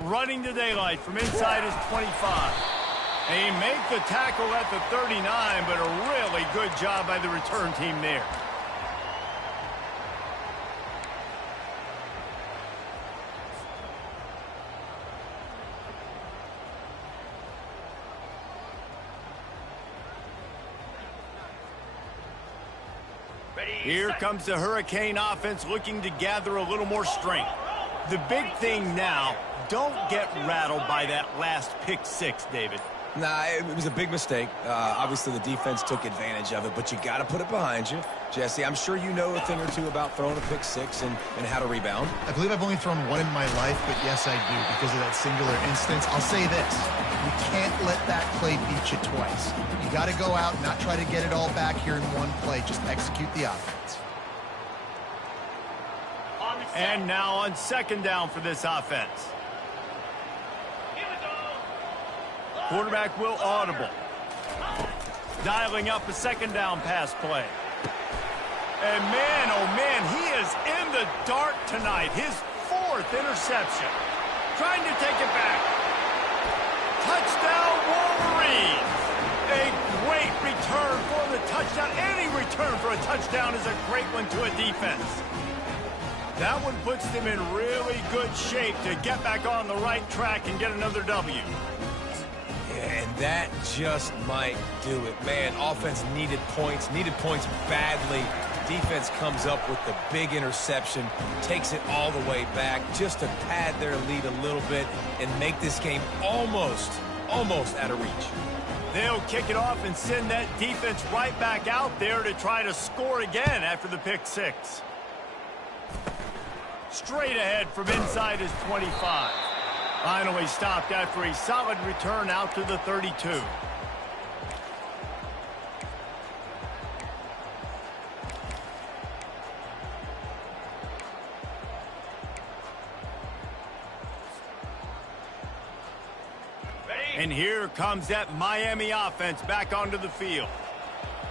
Running to daylight from inside his 25. They make the tackle at the 39, but a really good job by the return team there. Here comes the Hurricane offense looking to gather a little more strength. The big thing now, don't get rattled by that last pick six, David. Nah, it was a big mistake. Obviously, the defense took advantage of it, but you got to put it behind you. Jesse, I'm sure you know a thing or two about throwing a pick six and how to rebound. I believe I've only thrown one in my life, but yes, I do because of that singular instance. I'll say this. You can't let that play beat you twice. You got to go out and not try to get it all back here in one play. Just execute the offense. And now on second down for this offense. Here we go. Quarterback will audible. Dialing up a second down pass play. And man, oh man, he is in the dark tonight. His fourth interception. Trying to take it back. Touchdown, Wolverines. A great return for the touchdown. Any return for a touchdown is a great one to a defense. That one puts them in really good shape to get back on the right track and get another W. And that just might do it. Man, offense needed points badly. Defense comes up with the big interception, takes it all the way back just to pad their lead a little bit and make this game almost out of reach. They'll kick it off and send that defense right back out there to try to score again after the pick six. Straight ahead from inside his 25. Finally stopped after a solid return out to the 32. And here comes that Miami offense back onto the field.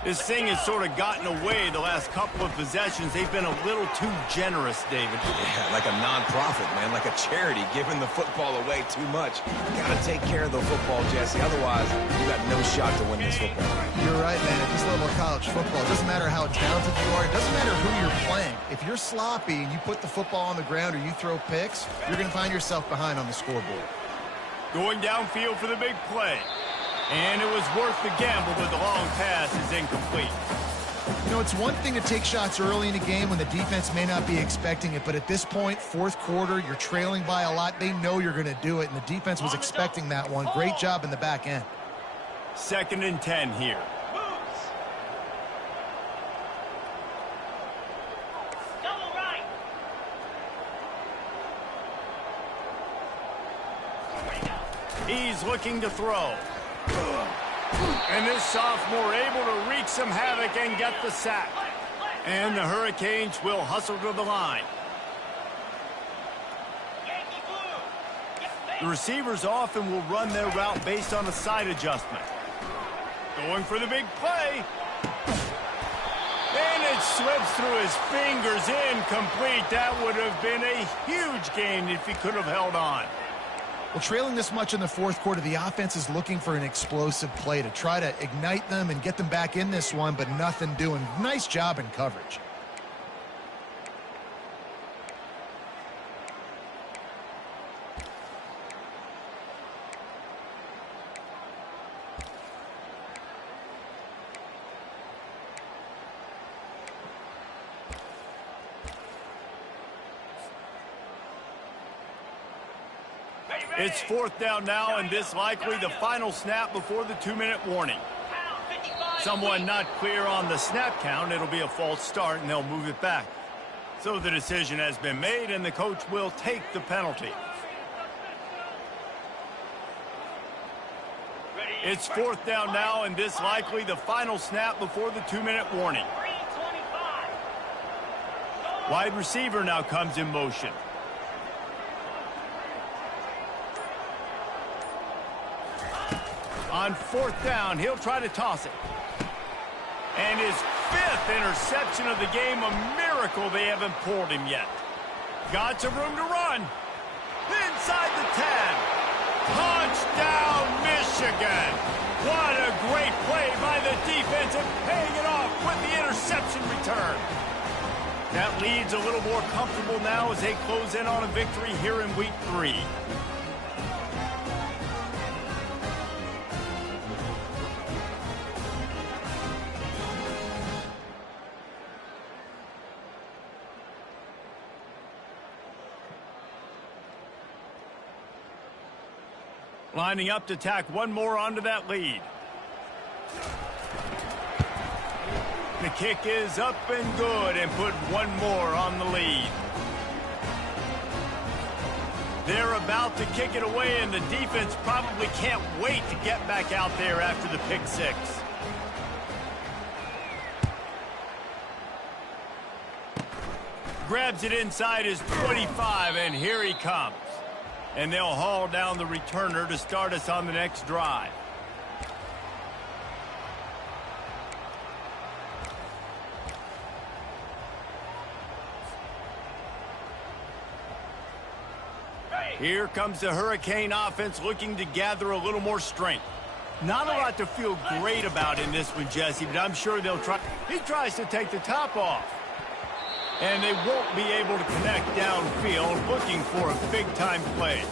This thing has sort of gotten away the last couple of possessions. They've been a little too generous, David. Yeah, like a non-profit, man, like a charity, giving the football away too much. Got to take care of the football, Jesse. Otherwise, you got no shot to win this football. You're right, man. At this level of college football, it doesn't matter how talented you are. It doesn't matter who you're playing. If you're sloppy and you put the football on the ground or you throw picks, you're going to find yourself behind on the scoreboard. Going downfield for the big play. And it was worth the gamble, but the long pass is incomplete. You know, it's one thing to take shots early in a game when the defense may not be expecting it, but at this point, fourth quarter, you're trailing by a lot. They know you're going to do it, and the defense was expecting that one. Great job in the back end. 2nd and 10 here. Double right. He's looking to throw. And this sophomore able to wreak some havoc and get the sack. And the Hurricanes will hustle to the line. Yankee blue. The receivers often will run their route based on a side adjustment. Going for the big play. And it slips through his fingers, incomplete. That would have been a huge gain if he could have held on. Well, trailing this much in the fourth quarter, the offense is looking for an explosive play to try to ignite them and get them back in this one, but nothing doing. Nice job in coverage. It's 4th down now, and this likely the final snap before the 2-minute warning. Someone not clear on the snap count. It'll be a false start, and they'll move it back. So the decision has been made, and the coach will take the penalty. It's 4th down now, and this likely the final snap before the 2-minute warning. Wide receiver now comes in motion. On 4th down, he'll try to toss it. And his 5th interception of the game, a miracle they haven't pulled him yet. Got some room to run. Inside the 10. Touchdown, Michigan. What a great play by the defense and paying it off with the interception return. That lead's a little more comfortable now as they close in on a victory here in week 3. Lining up to tack one more onto that lead. The kick is up and good and put one more on the lead. They're about to kick it away, and the defense probably can't wait to get back out there after the pick six. Grabs it inside his 25, and here he comes. And they'll haul down the returner to start us on the next drive. Here comes the Hurricane offense looking to gather a little more strength. Not a lot to feel great about in this one, Jesse, but I'm sure they'll try. He tries to take the top off. And they won't be able to connect downfield, looking for a big-time play.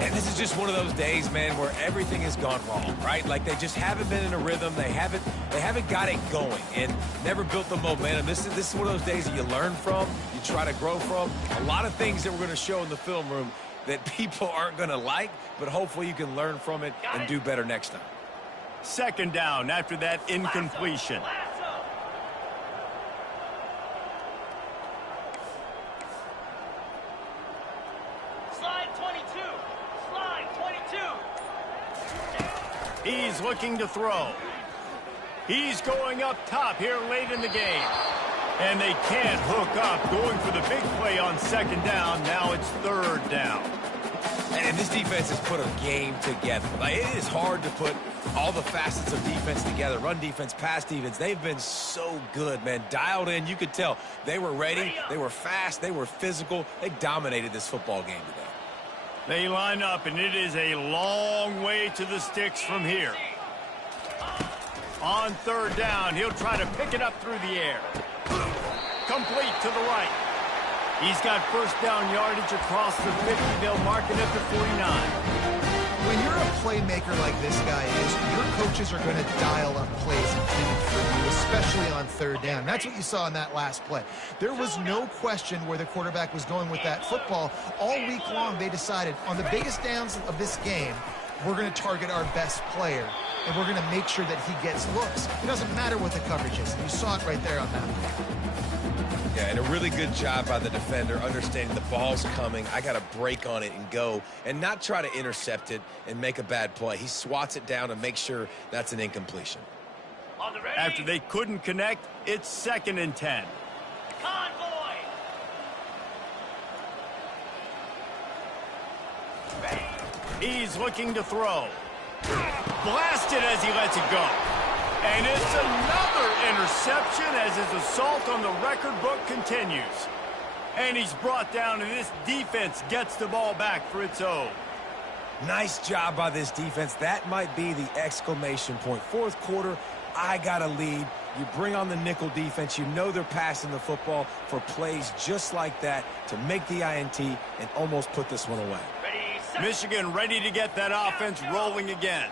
And this is just one of those days, man, where everything has gone wrong, right? Like they just haven't been in a rhythm. They haven't got it going and never built the momentum. This is one of those days that you learn from, you try to grow from. A lot of things that we're going to show in the film room that people aren't going to like, but hopefully you can learn from it and do better next time. Second down after that incompletion. Slide 22. Slide 22. He's looking to throw. He's going up top here late in the game. And they can't hook up, going for the big play on second down. Now it's third down. And this defense has put a game together. Like, it is hard to put all the facets of defense together. Run defense, pass defense. They've been so good, man. Dialed in. You could tell they were ready. They were fast. They were physical. They dominated this football game today. They line up, and it is a long way to the sticks from here. On third down, he'll try to pick it up through the air. Complete to the right. He's got first down yardage across the 50. They'll mark it at the 49. When you're a playmaker like this guy is, your coaches are going to dial up plays intended for you, especially on third down. That's what you saw in that last play. There was no question where the quarterback was going with that football. All week long, they decided on the biggest downs of this game, we're going to target our best player, and we're going to make sure that he gets looks. It doesn't matter what the coverage is. You saw it right there on that. Yeah, and a really good job by the defender understanding the ball's coming. I got to break on it and go and not try to intercept it and make a bad play. He swats it down and makes sure that's an incompletion. After they couldn't connect, it's 2nd and 10. Convoy. He's looking to throw. Blasted as he lets it go. And it's another interception as his assault on the record book continues. And he's brought down, and this defense gets the ball back for its own. Nice job by this defense. That might be the exclamation point. Fourth quarter, I got a lead. You bring on the nickel defense. You know they're passing the football for plays just like that to make the INT and almost put this one away. Michigan ready to get that offense rolling again.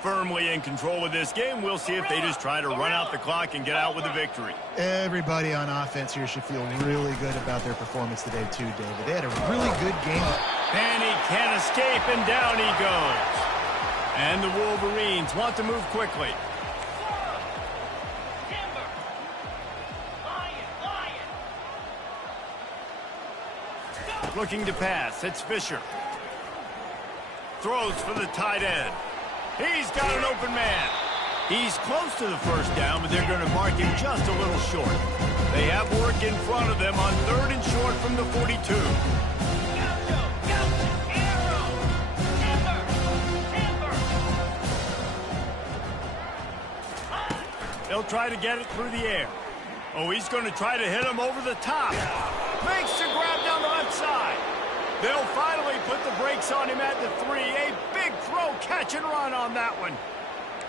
Firmly in control of this game. We'll see if they just try to run out the clock and get out with a victory. Everybody on offense here should feel really good about their performance today too, David. They had a really good game. And he can't escape, and down he goes. And the Wolverines want to move quickly. Timber. Lion. Looking to pass. It's Fisher. Throws for the tight end. He's got an open man. He's close to the first down, but they're going to mark him just a little short. They have work in front of them on 3rd and short from the 42. Gaucho. Arrow. Timber. They'll try to get it through the air. Oh, he's going to try to hit him over the top. Makes the grab down the left side. They'll finally put the brakes on him at the 3. A big throw, catch and run on that one.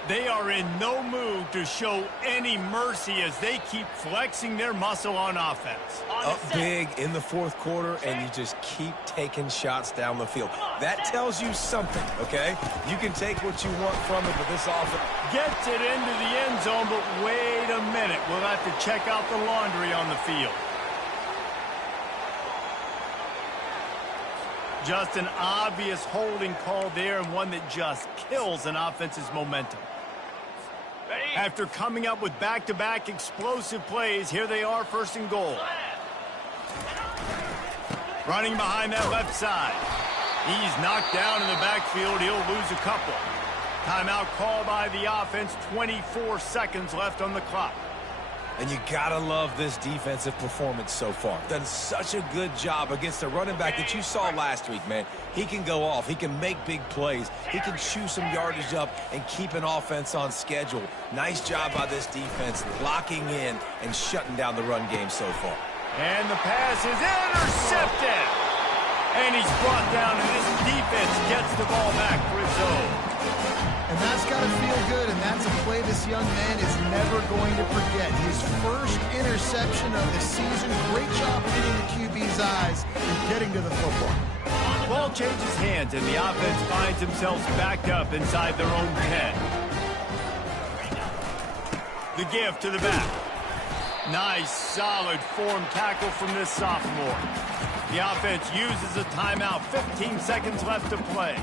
They are in no mood to show any mercy as they keep flexing their muscle on offense. Up big in the fourth quarter, and you just keep taking shots down the field. That tells you something, okay? You can take what you want from it, but this offense Gets it into the end zone, but wait a minute. We'll have to check out the laundry on the field. Just an obvious holding call there, and one that just kills an offense's momentum. Ready? After coming up with back-to-back explosive plays, here they are, first and goal. Running behind that left side. He's knocked down in the backfield. He'll lose a couple. Timeout call by the offense. 24 seconds left on the clock. And you gotta love this defensive performance so far. Done such a good job against the running back that you saw last week, man. He can go off. He can make big plays. He can chew some yardage up and keep an offense on schedule. Nice job by this defense locking in and shutting down the run game so far. And the pass is intercepted. And he's brought down, and this defense gets the ball back for its own. And that's got to feel good, and that's a play this young man is never going to forget. His first interception of the season. Great job hitting the QB's eyes and getting to the football. The ball changes hands, and the offense finds themselves backed up inside their own 10. The give to the back. Nice, solid form tackle from this sophomore. The offense uses a timeout. 15 seconds left to play.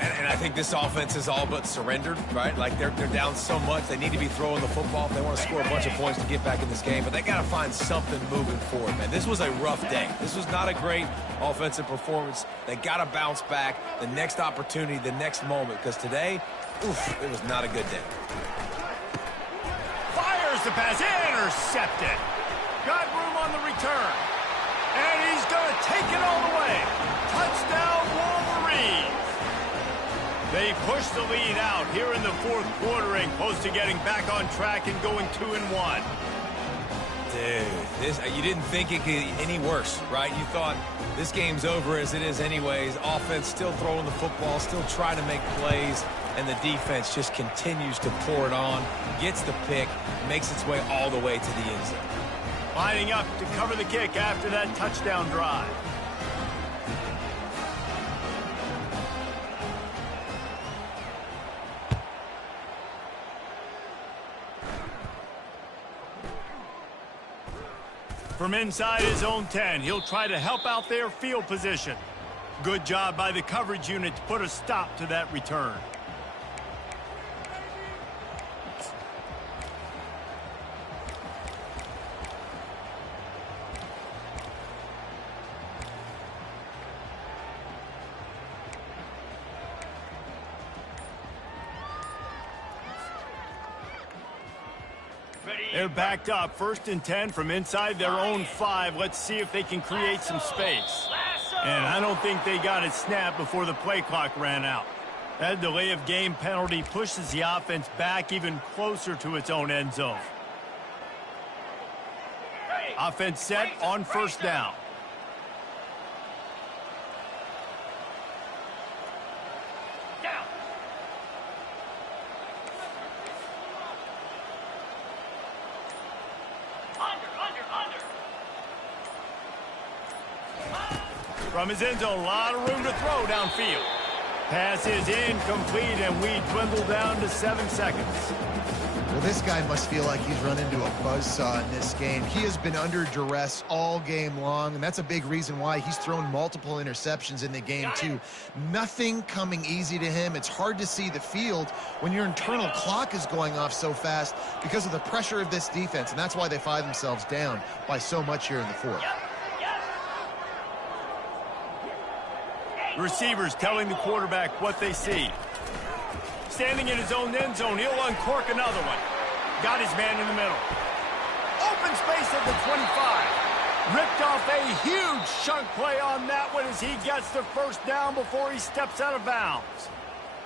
And I think this offense is all but surrendered, right? Like they're down so much, they need to be throwing the football if they want to score a bunch of points to get back in this game. But they got to find something moving forward, man. This was a rough day. This was not a great offensive performance. They got to bounce back the next opportunity, the next moment, because today, it was not a good day. Fires the pass, intercepted. Got room on the return. And he's going to take it all the way. Touchdown, Wolverines. They push the lead out here in the fourth quarter and close to getting back on track and going 2-1. Dude, you didn't think it could get any worse, right? You thought this game's over as it is anyways. Offense still throwing the football, still trying to make plays, and the defense just continues to pour it on, gets the pick, makes its way all the way to the end zone. Lining up to cover the kick after that touchdown drive. From inside his own 10, he'll try to help out their field position. Good job by the coverage unit to put a stop to that return. They're backed up, 1st and 10 from inside their own 5. Let's see if they can create some space. And I don't think they got it snapped before the play clock ran out. That delay of game penalty pushes the offense back even closer to its own end zone. Offense set on 1st down. From his end zone, a lot of room to throw downfield. Pass is incomplete, and we dwindle down to 7 seconds. Well, this guy must feel like he's run into a buzzsaw in this game. He has been under duress all game long, and that's a big reason why he's thrown multiple interceptions in the game, too. Nothing coming easy to him. It's hard to see the field when your internal clock is going off so fast because of the pressure of this defense, and that's why they find themselves down by so much here in the fourth. Receivers telling the quarterback what they see. Standing in his own end zone, he'll uncork another one. Got his man in the middle. Open space at the 25. Ripped off a huge chunk play on that one as he gets the 1st down before he steps out of bounds.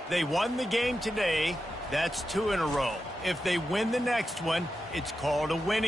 They won the game today. That's 2 in a row. If they win the next one, it's called a winning.